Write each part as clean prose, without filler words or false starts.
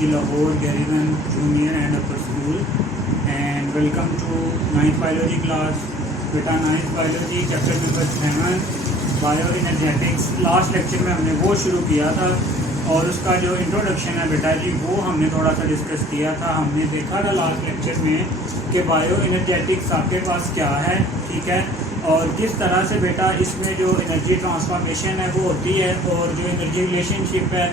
KG Lahore, Garrigan Junior and Upper School, and welcome to 9th biology class. बेटा 9th biology chapter number 7 bio energetics. Last lecture में हमने वो शुरू किया था और उसका जो इंट्रोडक्शन है बेटा जी वो हमने थोड़ा सा डिस्कस किया था। हमने देखा था लास्ट लेक्चर में कि बायो एनर्जेटिक्स आपके पास क्या है, ठीक है, और किस तरह से बेटा इसमें जो एनर्जी ट्रांसफॉर्मेशन है वो होती है और जो एनर्जी रिलेशनशिप है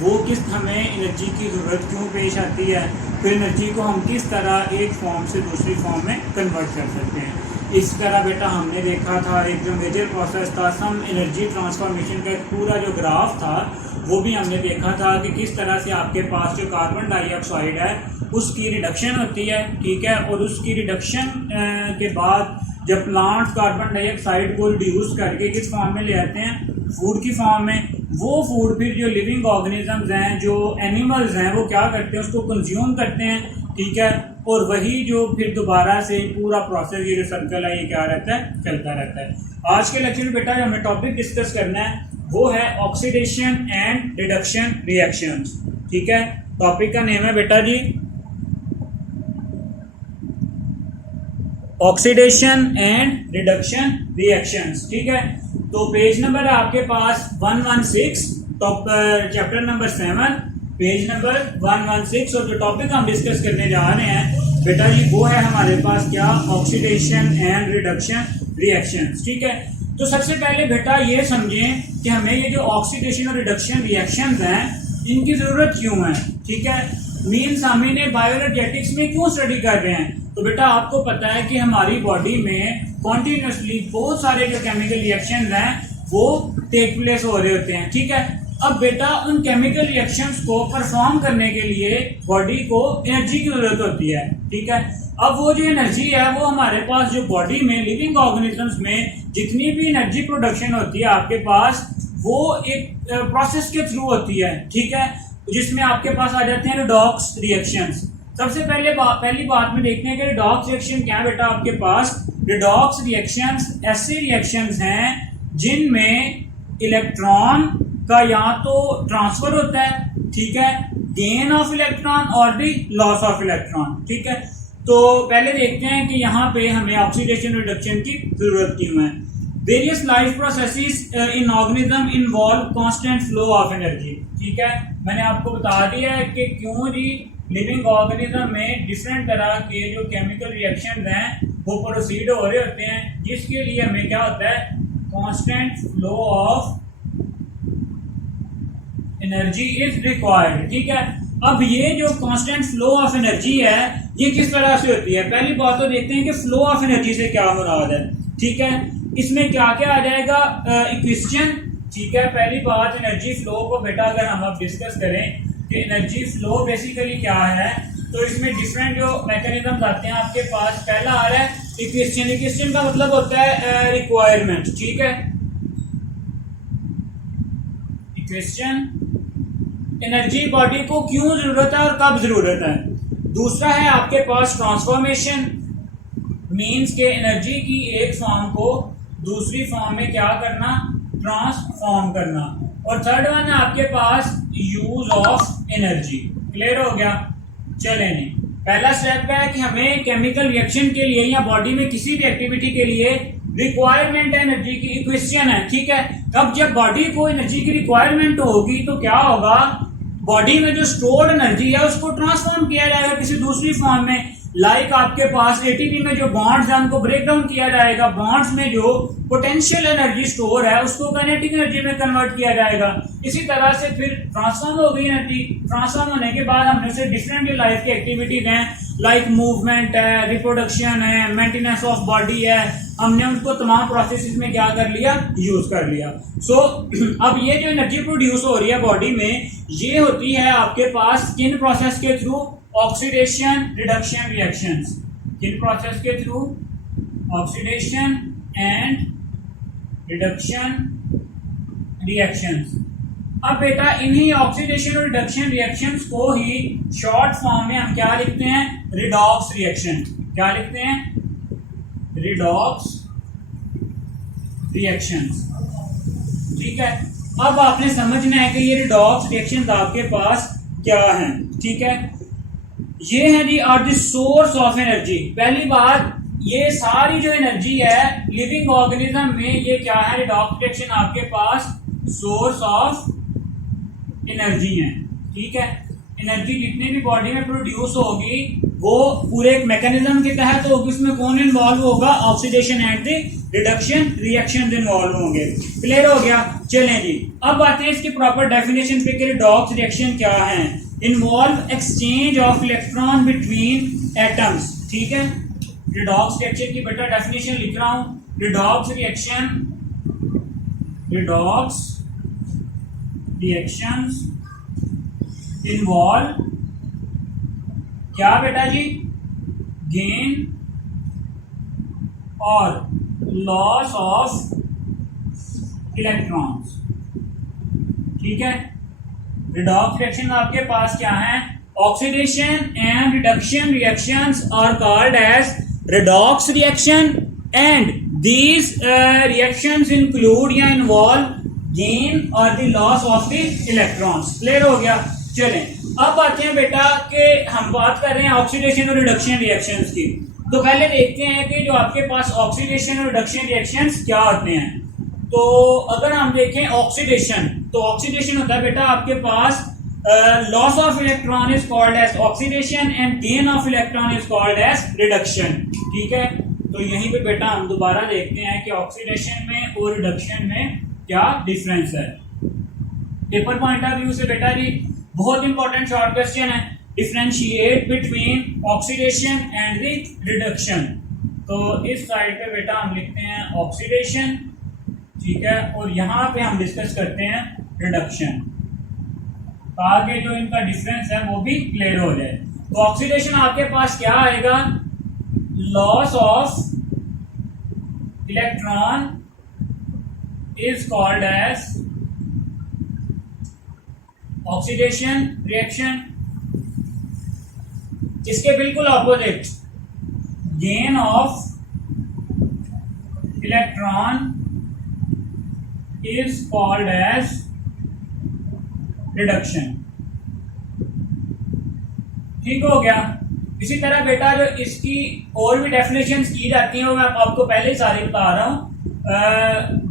वो किस हमें एनर्जी की ज़रूरत क्यों पेश आती है, फिर एनर्जी को हम किस तरह एक फॉर्म से दूसरी फॉर्म में कन्वर्ट कर सकते हैं। इस तरह बेटा हमने देखा था एक जो मेजर प्रोसेस था सम एनर्जी ट्रांसफॉर्मेशन का एक पूरा जो ग्राफ था वो भी हमने देखा था कि किस तरह से आपके पास जो कार्बन डाइऑक्साइड है उसकी रिडक्शन होती है, ठीक है, और उसकी रिडक्शन के बाद जब प्लांट्स कार्बन डाइऑक्साइड को रिड्यूस करके किस फॉर्म में ले आते हैं, फूड की फॉर्म में, वो फूड फिर जो लिविंग ऑर्गेनिजम्स हैं, जो एनिमल्स हैं, वो क्या करते हैं, उसको कंज्यूम करते हैं, ठीक है, और वही जो फिर दोबारा से पूरा प्रोसेस ये जो सर्कल है ये क्या रहता है, चलता रहता है। आज के लेक्चर में बेटा जो हमें टॉपिक डिस्कस करना है वो है ऑक्सीडेशन एंड रिडक्शन रिएक्शंस, ठीक है। टॉपिक का नेम है बेटा जी ऑक्सीडेशन एंड रिडक्शन रिएक्शंस, ठीक है। तो पेज नंबर है आपके पास 116, top chapter number 7 page number 116, और जो टॉपिक हम डिस्कस करने जा रहे हैं बेटा जी वो है हमारे पास क्या, ऑक्सीडेशन एंड रिडक्शन रिएक्शंस, ठीक है। तो सबसे पहले बेटा ये समझें कि हमें ये जो ऑक्सीडेशन और रिडक्शन रिएक्शंस हैं इनकी जरूरत क्यों है, ठीक है, मीन्स हम इन्हें बायोएनर्जेटिक्स में क्यों स्टडी कर रहे हैं। तो बेटा आपको पता है कि हमारी बॉडी में कॉन्टिन्यूसली बहुत सारे जो केमिकल रिएक्शंस हैं वो टेक प्लेस हो रहे होते हैं, ठीक है। अब बेटा उन केमिकल रिएक्शंस को परफॉर्म करने के लिए बॉडी को एनर्जी की जरूरत होती है, ठीक है। अब वो जो एनर्जी है वो हमारे पास जो बॉडी में लिविंग ऑर्गेनिजम्स में जितनी भी एनर्जी प्रोडक्शन होती है आपके पास वो एक प्रोसेस के थ्रू होती है, ठीक है, जिसमें आपके पास आ जाते हैं रिडॉक्स रिएक्शंस। सबसे पहली बात में देखते हैं कि रिडॉक्स रिएक्शन क्या है बेटा आपके पास। रिडॉक्स रिएक्शंस ऐसे रिएक्शंस हैं जिनमें इलेक्ट्रॉन का या तो ट्रांसफर होता है, ठीक है, गेन ऑफ इलेक्ट्रॉन और भी लॉस ऑफ इलेक्ट्रॉन, ठीक है। तो पहले देखते हैं कि यहाँ पे हमें ऑक्सीडेशन रिडक्शन की जरूरत क्यों है। Various life processes in organism involve constant flow of energy, ठीक है। मैंने आपको बता दिया है कि क्यों जी लिविंग ऑर्गेनिज्म में डिफरेंट तरह के जो केमिकल रिएक्शंस हैं वो प्रोसीड हो रहे होते हैं, जिसके लिए हमें क्या होता है, constant flow of energy is required, ठीक है। अब ये जो कांस्टेंट फ्लो ऑफ एनर्जी है ये किस तरह से होती है। पहली बात तो देखते हैं कि फ्लो ऑफ एनर्जी से क्या मुराद है, ठीक है। इसमें क्या क्या आ जाएगा, इक्वेशन, ठीक है। पहली बात एनर्जी फ्लो को बेटा अगर हम अब डिस्कस करें कि एनर्जी फ्लो बेसिकली क्या है, तो इसमें डिफरेंट जो मैकेनिज्म आते हैं आपके पास। पहला आ रहा है इक्वेशन। इक्वेशन का मतलब होता है रिक्वायरमेंट, ठीक है। इक्वेशन एनर्जी बॉडी को क्यों जरूरत है और कब जरूरत है। दूसरा है आपके पास ट्रांसफॉर्मेशन, मींस के एनर्जी की एक फॉर्म को दूसरी फॉर्म में क्या करना, ट्रांसफॉर्म करना। और थर्ड वन है आपके पास यूज ऑफ एनर्जी। क्लियर हो गया। चले नहीं, पहला स्टेप है कि हमें केमिकल रिएक्शन के लिए या बॉडी में किसी भी एक्टिविटी के लिए रिक्वायरमेंट है एनर्जी की, इक्वेशन है, ठीक है। अब जब बॉडी को एनर्जी की रिक्वायरमेंट होगी तो क्या होगा, बॉडी में जो स्टोर्ड एनर्जी है उसको ट्रांसफॉर्म किया जाएगा किसी दूसरी फॉर्म में। लाइक आपके पास एटीपी में जो बॉन्ड्स हैं उनको ब्रेक डाउन किया जाएगा, बॉन्ड्स में जो पोटेंशियल एनर्जी स्टोर है उसको काइनेटिक एनर्जी में कन्वर्ट किया जाएगा। इसी तरह से फिर ट्रांसफॉर्म हो गई एनर्जी। ट्रांसफॉर्म होने के बाद हमने से डिफरेंट लाइफ की एक्टिविटीज हैं, लाइक मूवमेंट है, रिप्रोडक्शन है, मेंटेनेंस ऑफ बॉडी है, हमने उनको तमाम प्रोसेसेस में क्या कर लिया, यूज कर लिया। सो अब ये जो एनर्जी प्रोड्यूस हो रही है बॉडी में ये होती है आपके पास किन प्रोसेस के थ्रू, ऑक्सीडेशन रिडक्शन रिएक्शंस। किन प्रोसेस के through, oxidation and reduction reactions. अब बेटा इन्हीं ऑक्सीडेशन और रिडक्शन रिएक्शंस को ही शॉर्ट फॉर्म में हम क्या लिखते हैं, रिडॉक्स रिएक्शन। क्या लिखते हैं, रिडॉक्स रिएक्शंस, ठीक है। अब आपने समझना है कि ये रिडॉक्स रिएक्शंस आपके पास क्या हैं, ठीक है। ये है जी are the source of energy. पहली बात, ये सारी जो एनर्जी है लिविंग ऑर्गेनिज्म में, ये क्या है, रिडॉक्स रिएक्शन आपके पास सोर्स ऑफ एनर्जी है, ठीक है। एनर्जी जितनी भी बॉडी में प्रोड्यूस होगी वो पूरे एक मैकेनिज्म के तहत होगी। उसमें कौन इन्वॉल्व होगा, oxidation and the reduction reaction involve होंगे। क्लियर हो गया। चलें जी, अब आते हैं इसकी प्रॉपर डेफिनेशन पे कि रिडॉक्स रिएक्शन क्या है। Involve exchange of electron between atoms, ठीक है। रिडॉक्स रिएक्शन की बेटा डेफिनेशन लिख रहा हूं। रिडॉक्स रिएक्शंस इन्वॉल्व क्या बेटा जी, गेन और लॉस ऑफ इलेक्ट्रॉन्स, ठीक है। रिडॉक्स रिएक्शन आपके पास क्या है, oxidation and reduction reactions are called as redox reaction and these reactions include या involve gain or the loss of the electrons। Clear हो गया। चलें अब आते हैं बेटा कि हम बात कर रहे हैं ऑक्सीडेशन और रिडक्शन रिएक्शंस की। तो पहले देखते हैं कि जो आपके पास ऑक्सीडेशन और रिडक्शन रिएक्शंस क्या होते हैं। तो अगर हम देखें ऑक्सीडेशन, तो ऑक्सीडेशन होता है बेटा आपके पास loss of electron is called as oxidation and gain of electron is called as reduction, ठीक है। तो यहीं पे बेटा हम दोबारा देखते हैं कि ऑक्सीडेशन में और रिडक्शन में क्या डिफरेंस है। पेपर पॉइंट ऑफ व्यू से बेटा जी बहुत इंपॉर्टेंट शॉर्ट क्वेश्चन है, differentiate between oxidation and the reduction. तो इस साइड पे बेटा हम लिखते हैं ऑक्सीडेशन, ठीक है, और यहाँ पे हम डिस्कस करते हैं रिडक्शन, आगे जो इनका डिफरेंस है वो भी क्लियर हो जाए। तो ऑक्सीडेशन आपके पास क्या आएगा, loss of electron is called as oxidation reaction. इसके बिल्कुल opposite, gain of electron is called as reduction, ठीक हो गया। इसी तरह बेटा जो इसकी और भी डेफिनेशंस की जाती हैं वो मैं आपको पहले ही सारी बता रहा हूं।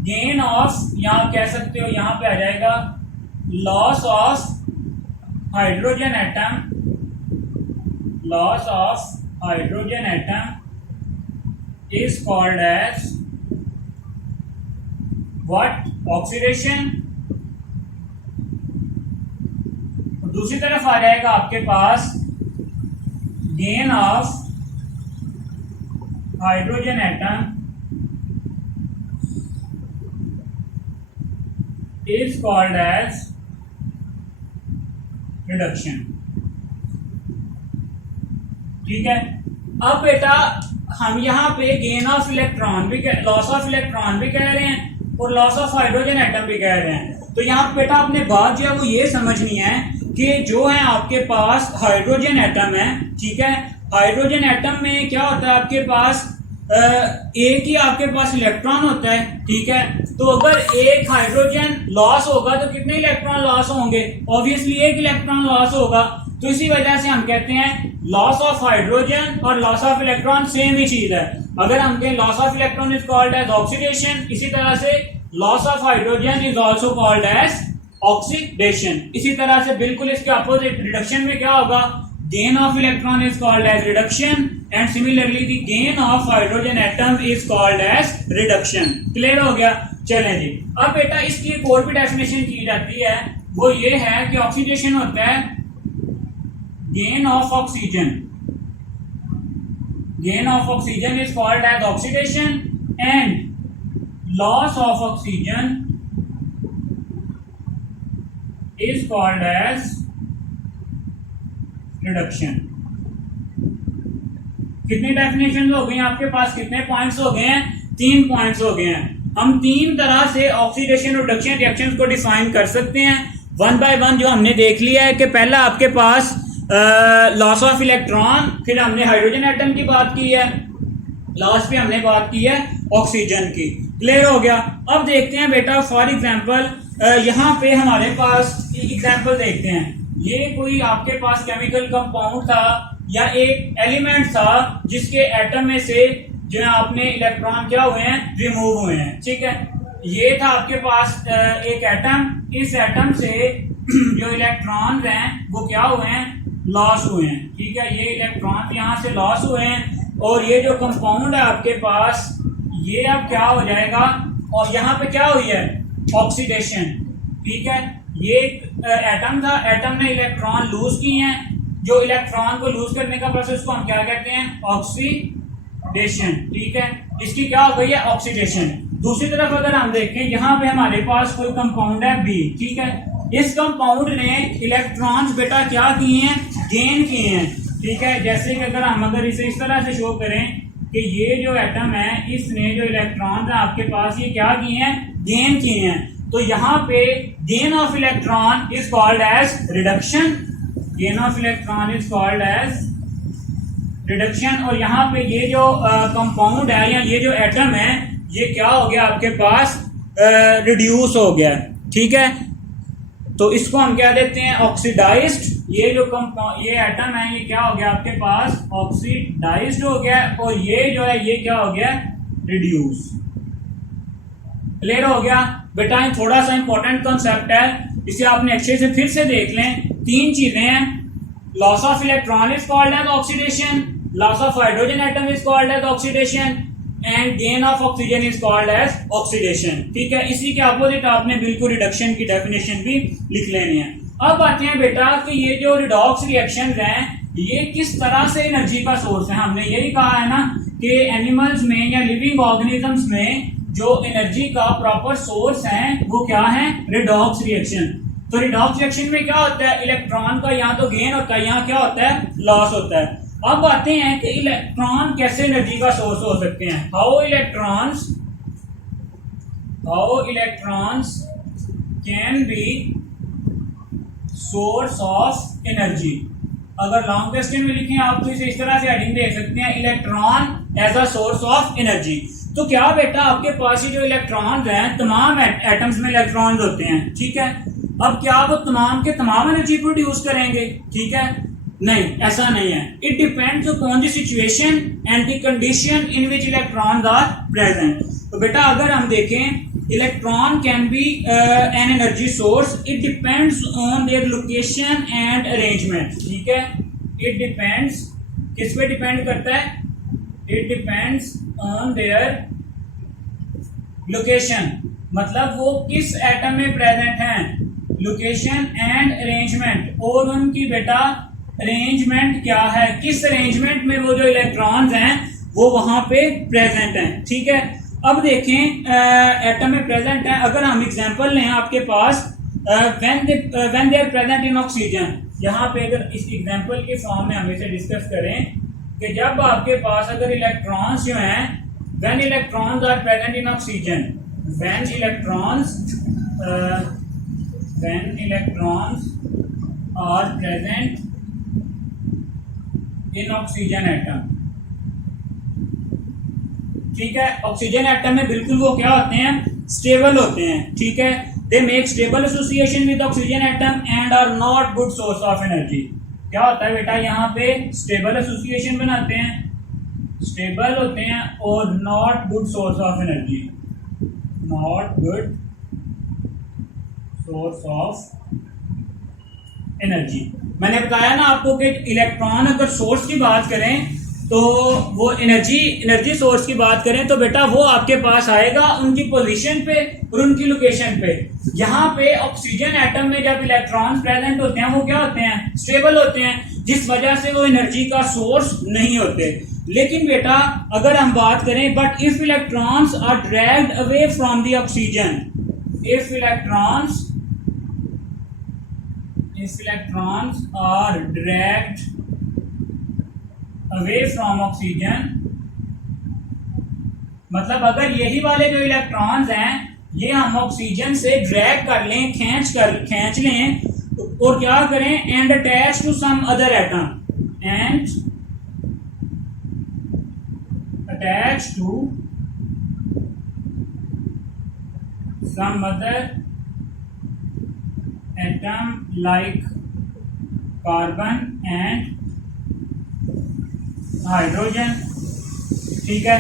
गेन ऑफ, यहां कह सकते हो, यहां पे आ जाएगा loss of hydrogen atom, loss of hydrogen atom is called as what, oxidation. दूसरी तरफ आ जाएगा आपके पास gain of hydrogen atom is called as reduction, ठीक है। अब बेटा हम यहाँ पे गेन ऑफ इलेक्ट्रॉन भी, लॉस ऑफ इलेक्ट्रॉन भी कह रहे हैं और लॉस ऑफ हाइड्रोजन एटम भी कह रहे हैं। तो यहाँ बेटा अपने बात जो है वो ये समझनी है कि जो है आपके पास हाइड्रोजन एटम है, ठीक है। हाइड्रोजन एटम में क्या होता है आपके पास, एक ही आपके पास इलेक्ट्रॉन होता है, ठीक है। तो अगर एक हाइड्रोजन लॉस होगा तो कितने इलेक्ट्रॉन लॉस होंगे, ऑब्वियसली एक इलेक्ट्रॉन लॉस होगा। तो इसी वजह से हम कहते हैं लॉस ऑफ हाइड्रोजन और लॉस ऑफ इलेक्ट्रॉन सेम ही चीज है। अगर हम कहें loss of electron is called as oxidation, इसी तरह से loss of hydrogen is also called as oxidation. इसी तरह से बिल्कुल इसके अपोजिट रिडक्शन में क्या होगा, gain of electron is called as reduction and similarly the gain of hydrogen atom is called as reduction. Clear हो गया। चलें जी, अब बेटा इसकी एक और भी डेफिनेशन की जाती है, वो ये है कि ऑक्सीडेशन होता है gain of oxygen, gain of oxygen is called as oxidation and loss of oxygen is called as reduction। कितनी डेफिनेशन हो गई आपके पास, कितने पॉइंट्स हो गए हैं, 3 पॉइंट्स हो गए हैं। हम 3 तरह से ऑक्सीडेशन और रिडक्शन रिएक्शंस को डिफाइन कर सकते हैं वन बाय वन। जो हमने देख लिया है कि पहला आपके पास लॉस ऑफ इलेक्ट्रॉन, फिर हमने हाइड्रोजन एटम की बात की है, लास्ट पे हमने बात की है ऑक्सीजन की। क्लियर हो गया। अब देखते हैं बेटा फॉर एग्जांपल यहाँ पे हमारे पास एग्जांपल देखते हैं। ये कोई आपके पास केमिकल कंपाउंड था या एक एलिमेंट था जिसके एटम में से जो है आपने इलेक्ट्रॉन क्या हुए हैं, रिमूव हुए हैं। ठीक है, ये था आपके पास एक एटम, इस एटम से जो इलेक्ट्रॉन हैं वो क्या हुए हैं, लॉस हुए हैं। ठीक है, ये इलेक्ट्रॉन यहाँ से लॉस हुए हैं और ये जो कंपाउंड है आपके पास ये अब क्या हो जाएगा, और यहाँ पे क्या हुई है, ऑक्सीडेशन। ठीक है, ये एटम था, एटम ने इलेक्ट्रॉन लूज किए हैं, जो इलेक्ट्रॉन को लूज करने का प्रोसेस को हम क्या कहते हैं, ऑक्सीडेशन। ठीक है, इसकी क्या हो गई है, ऑक्सीडेशन। दूसरी तरफ अगर हम देखें यहाँ पे हमारे पास कोई कंपाउंड है बी। ठीक है, इस कंपाउंड ने इलेक्ट्रॉन्स बेटा क्या किए हैं, गेन किए हैं। ठीक है, जैसे कि अगर इसे इस तरह से शो करें कि ये जो एटम है इसने जो इलेक्ट्रॉन है आपके पास ये क्या किए हैं, गेन किए हैं। तो यहाँ पे gain of electron is called as reduction, gain of electron is called as reduction. और यहाँ पे ये जो कंपाउंड है या ये जो एटम है ये क्या हो गया आपके पास, रिड्यूस हो गया। ठीक है, तो इसको हम क्या देते हैं, ऑक्सीडाइज्ड। ये जो ये एटम है ये क्या हो गया आपके पास, ऑक्सीडाइज्ड हो गया, और ये जो है ये क्या हो गया, रिड्यूस। क्लियर हो गया बेटा, थोड़ा सा इंपॉर्टेंट कॉन्सेप्ट है, इसे आपने अच्छे से फिर से देख लें। तीन चीजें हैं, loss of electron is called as oxidation, loss of hydrogen atom is called as oxidation, and gain of oxygen is called as oxidation. ठीक है, इसी के अपोजिट आपने बिल्कुल रिडक्शन की डेफिनेशन भी लिख लेनी है। अब आते हैं बेटा कि ये जो रिडॉक्स रिएक्शन हैं ये किस तरह से एनर्जी का सोर्स है। हमने यही कहा है ना कि एनिमल्स में या लिविंग ऑर्गेनिजम्स में जो एनर्जी का प्रॉपर सोर्स है वो क्या है, रिडॉक्स रिएक्शन। तो रिडॉक्स रिएक्शन में क्या होता है, इलेक्ट्रॉन का यहाँ तो गेन होता है, यहाँ क्या होता है, लॉस होता है। अब आते हैं कि इलेक्ट्रॉन कैसे एनर्जी का सोर्स हो सकते हैं। How electrons can be source of energy. अगर लॉन्ग क्वेश्चन में लिखें आप तो इसे इस तरह से हेडिंग दे सकते हैं, electron as a source of energy. तो क्या बेटा आपके पास ये जो इलेक्ट्रॉन हैं, तमाम एटम्स में इलेक्ट्रॉन होते हैं। ठीक है, अब क्या वो तमाम के तमाम एनर्जी प्रोड्यूस करेंगे, ठीक है, नहीं, ऐसा नहीं है। It depends upon the situation and the condition in which electrons are present. तो बेटा अगर हम देखें, electron can be an energy source, it depends on their location and arrangement. ठीक है, इट डिपेंड्स, किस पे डिपेंड करता है, it depends on their location, मतलब वो किस एटम में प्रेजेंट हैं, लोकेशन एंड अरेंजमेंट, और उनकी बेटा अरेंजमेंट क्या है, किस अरेंजमेंट में वो जो इलेक्ट्रॉन्स हैं वो वहां पे प्रेजेंट हैं। ठीक है, अब देखें एटम में प्रेजेंट है, अगर हम एग्जांपल लें आपके पास when they are present in oxygen. यहाँ पे अगर इस एग्जांपल के फॉर्म में हम इसे डिस्कस करें कि जब आपके पास अगर इलेक्ट्रॉन्स जो हैं, when electrons are present in oxygen, when electrons are present in oxygen atom. ठीक है, ऑक्सीजन एटम में बिल्कुल वो क्या होते हैं, स्टेबल होते हैं। ठीक है, they make stable association with oxygen atom and are not good source of energy. क्या होता है बेटा, यहाँ पे स्टेबल एसोसिएशन बनाते हैं, स्टेबल होते हैं और not good source of energy, not good source of energy. मैंने बताया ना आपको कि इलेक्ट्रॉन अगर सोर्स की बात करें तो वो एनर्जी सोर्स की बात करें तो बेटा वो आपके पास आएगा उनकी पोजीशन पे और उनकी लोकेशन पे। यहाँ पे ऑक्सीजन एटम में जब इलेक्ट्रॉन्स प्रेजेंट होते हैं वो क्या होते हैं, स्टेबल होते हैं, जिस वजह से वो एनर्जी का सोर्स नहीं होते। लेकिन बेटा अगर हम बात करें, but if electrons are dragged away from the oxygen, if electrons are dragged away from oxygen, मतलब अगर यही वाले जो इलेक्ट्रॉन्स हैं ये हम ऑक्सीजन से ड्रैग कर लें, खींच लें और क्या करें, and attach to some other atom, and attach to some other atom like carbon and hydrogen, ठीक है।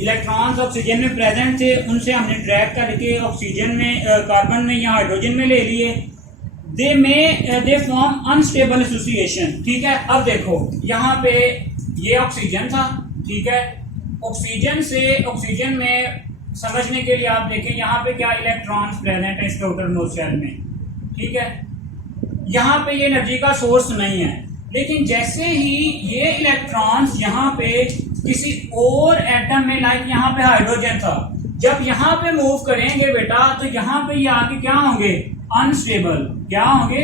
इलेक्ट्रॉन्स ऑक्सीजन में प्रेजेंट थे, उनसे हमने ड्रैग करके ऑक्सीजन में, कार्बन में या हाइड्रोजन में ले लिए। दे फॉर्म अनस्टेबल एसोसिएशन, ठीक है। अब देखो यहाँ पे ये ऑक्सीजन था, ठीक है। ऑक्सीजन में समझने के लिए आप देखें यहाँ पे क्या इलेक्ट्रॉन्स प्रेजेंट है इसके आउटरमोस्ट शेल में, ठीक है। यहाँ पे ये एनर्जी का सोर्स नहीं है, लेकिन जैसे ही ये इलेक्ट्रॉन्स यहाँ पे किसी और एटम में, लाइक यहाँ पे हाइड्रोजन था, जब यहाँ पे मूव करेंगे बेटा तो यहाँ पे ये आके क्या होंगे, अनस्टेबल। क्या होंगे,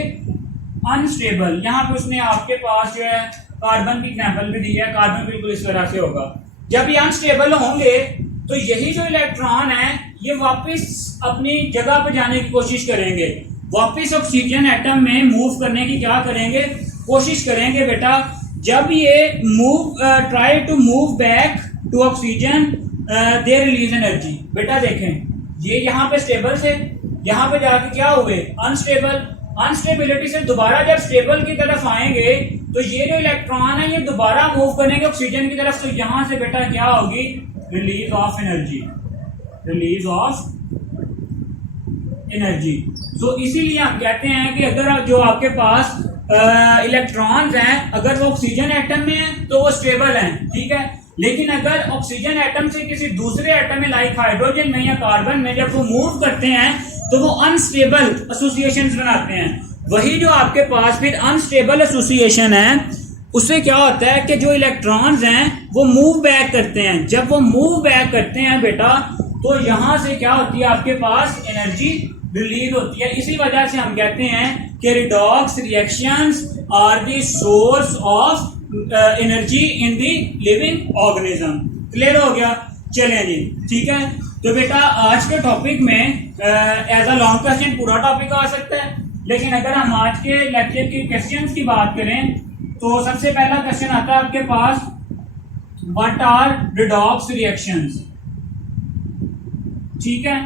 अनस्टेबल। यहाँ पे उसने आपके पास जो है कार्बन की एग्जाम्पल भी दी है, कार्बन बिल्कुल इस तरह से होगा। जब ये अनस्टेबल होंगे तो यही जो इलेक्ट्रॉन है ये वापस अपनी जगह पे जाने की कोशिश करेंगे, वापस ऑक्सीजन एटम में मूव करने की क्या करेंगे, कोशिश करेंगे बेटा। जब ये try to move back to oxygen they release energy. बेटा देखें ये यहाँ पे स्टेबल थे, यहाँ पे जाके क्या हुए, अनस्टेबल। अनस्टेबिलिटी से दोबारा जब स्टेबल की तरफ आएंगे तो ये जो इलेक्ट्रॉन है ये दोबारा मूव करेंगे ऑक्सीजन की तरफ, तो यहां से बेटा क्या होगी, release of energy, release of energy. तो इसीलिए हम कहते हैं कि अगर जो आपके पास इलेक्ट्रॉन्स हैं, अगर वो ऑक्सीजन एटम में है तो वो स्टेबल हैं, ठीक है। लेकिन अगर ऑक्सीजन एटम से किसी दूसरे एटम में, लाइक हाइड्रोजन में या कार्बन में, जब वो मूव करते हैं तो वो अनस्टेबल एसोसिएशंस बनाते हैं। वही जो आपके पास फिर अनस्टेबल एसोसिएशन है, उससे क्या होता है कि जो इलेक्ट्रॉन्स हैं वो मूव बैक करते हैं। जब वो मूव बैक करते हैं बेटा तो यहां से क्या होती है, आपके पास एनर्जी रिलीज होती है। इसी वजह से हम कहते हैं कि redox reactions are the source of energy in the living organism. Clear हो गया, चलें जी, ठीक है। तो बेटा आज के टॉपिक में एज अ लॉन्ग क्वेश्चन पूरा टॉपिक आ सकता है, लेकिन अगर हम आज के लेक्चर के क्वेश्चंस की बात करें तो सबसे पहला क्वेश्चन आता है आपके पास, व्हाट आर रिडॉक्स रिएक्शंस, ठीक है।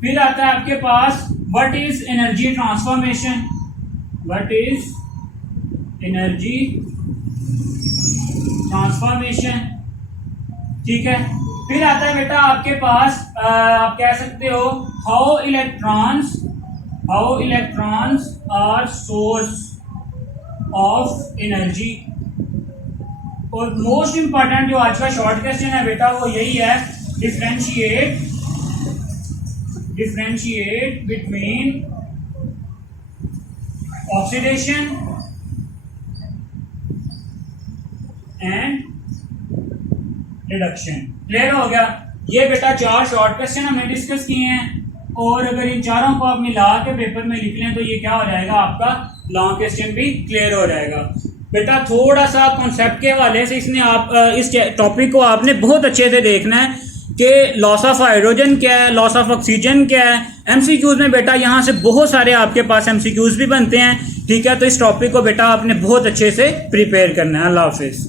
फिर आता है आपके पास what is energy transformation, what is energy transformation, ठीक है। फिर आता है बेटा आपके पास आप कह सकते हो how electrons are source of energy. और मोस्ट इंपॉर्टेंट जो आज का शॉर्ट क्वेश्चन है बेटा वो यही है, differentiate between oxidation and reduction. Clear हो गया। ये बेटा 4 शॉर्ट क्वेश्चन हमने डिस्कस किए हैं, और अगर इन चारों को आप मिला के पेपर में लिख लें तो ये क्या हो जाएगा, आपका लॉन्ग क्वेश्चन भी क्लियर हो जाएगा। बेटा थोड़ा सा कॉन्सेप्ट के हवाले से इसने आप इस टॉपिक को आपने बहुत अच्छे से देखना है कि लॉस ऑफ हाइड्रोजन क्या है, लॉस ऑफ ऑक्सीजन क्या है। एमसीक्यूज में बेटा यहाँ से बहुत सारे आपके पास एमसीक्यूज भी बनते हैं, ठीक है। तो इस टॉपिक को बेटा आपने बहुत अच्छे से प्रिपेयर करना है। अल्लाह हाफिज।